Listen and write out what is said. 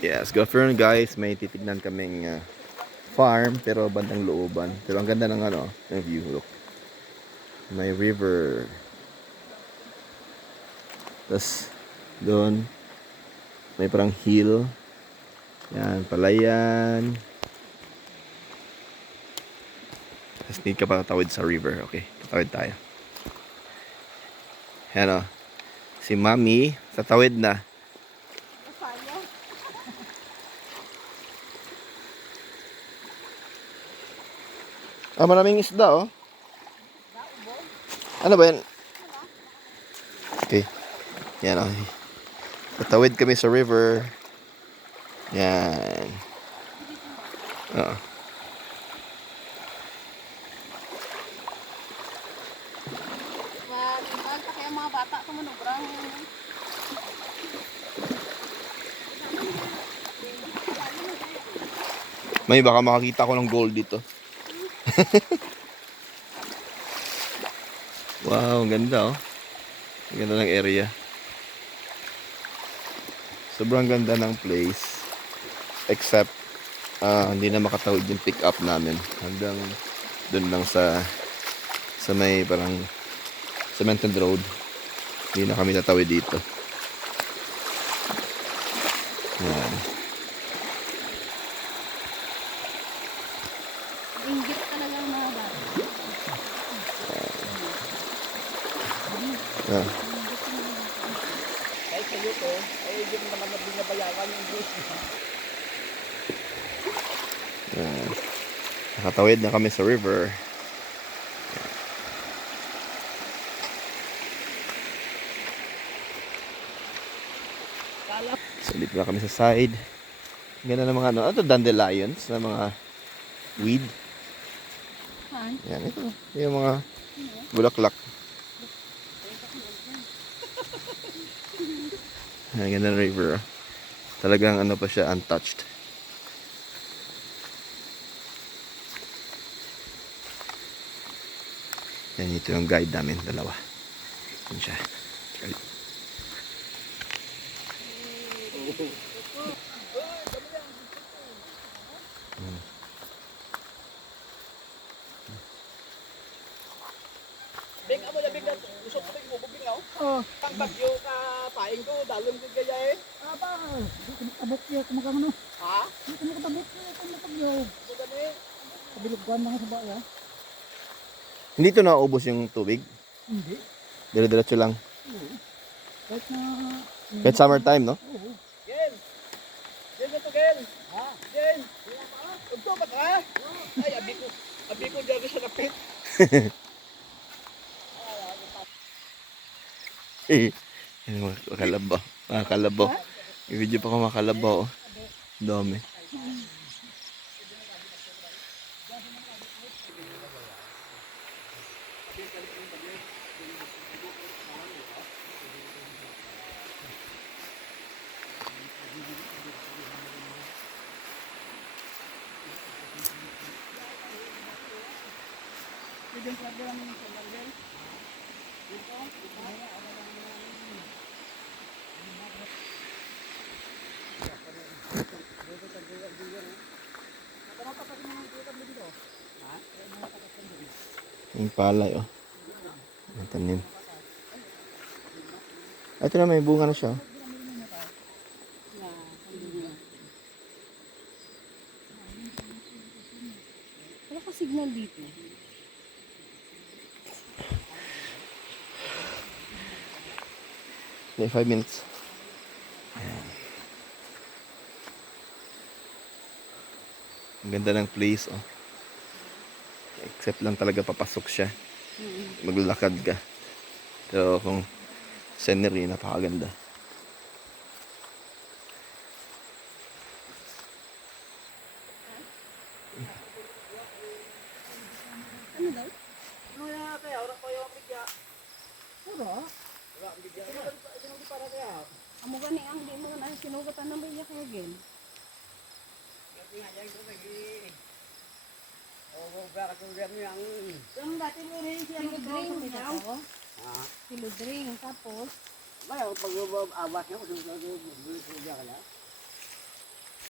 Yes, go for it guys. May titignan kaming farm pero bandang looban. Pero ang ganda ng ano, ng view. Look. May river. Tapos doon may parang hill. Yan, palayan. Tapos need ka pa tatawid sa river. Okay, tatawid tayo. Yan o. Si Mami, tatawid na. Maraming isda oh. Ano ba yan? Okay. Yan o. Tatawid kami sa river. Yan. Oo. Kaya mga bata tumunugrang. May baka makakita ko ng gold dito. Wow, ang ganda oh. Ang ganda ng area. Sobrang ganda ng place. Except hindi na makatawid yung pick up namin. Hanggang dun lang sa may parang cemented road. Hindi na kami tatawid dito. Yan. Inggit talaga ang mga bata. Yan. Kahit sa'yo to, ay hindi mo naman binabayaran yung bus. Yan. Nakatawid na kami sa river. So, dito na kami sa side. Ganda ng mga ano. Ito dandelions na mga weed. Yan, ito. Yung mga bulaklak. Ang ganda ng river. Talagang ano pa siya, untouched. Yan, ito yung guide namin, dalawa. Yan siya. Bing, amo na bigla, usok ko bing mo, bubingaw. Pang bagyo ka, paing ko, dalong ko gaya eh. Aba, abot niya kumagang ano. Ha? Kumatabot niya, kumatabot niya. Ito gani? Kabilugban mga sa baya. Hindi ito naubos yung tubig. Hindi. Dire-diretso lang. Oo. Kahit na... Kahit summertime, no? Oo. Gen! Gen na to, Gen! Ha? Gen! Ito ba ka? Ay, abi ko dyan sa napit. Makalabaw. Makalabaw. I-video pa ko makalabaw. Oh. Dami. Yung palay, oh. Ang tanim. Ito na, may bunga na siya. Oh. Wala ka signal dito. May 5 minutes. Ang ganda ng place, oh. Except lang talaga papasok siya. Maglalakad ka. Pero kung scenery, napakaganda. Ano daw? Ano yan kaya? Orang ko yung bigya. Pura. Wala ang bigya. Sino di para kaya? Amo gani ang di mo na sinugatan ng biya kay Gen. Kasi nga yan ko lagi. Oo, para ko yan yung... Yung dati mo rin siya Siludring daw. Ha? Siludring. Tapos, May pag-awas niya, kung sino ko kaya.